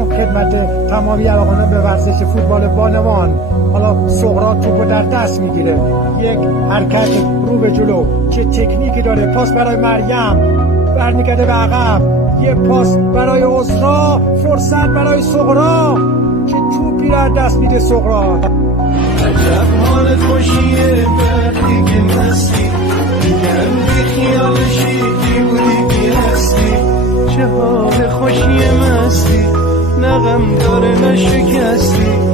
سلام خدمت تمامی علاقه‌مندان به ورزش فوتبال بانوان. حالا سغرا توپو در دست میگیره، یک حرکت رو به جلو، چه تکنیکی داره. پاس برای مریم، برمیگرده به عقب، یه پاس برای عذرا، فرصت برای سغرا که توپی در دست میده سغرا. عجب حال خوشیه وقتی که مستی، میگم بی خیالشی بی بودی بی هستی. چه حال خوشیه مستی، نه غم داره نه شکستی.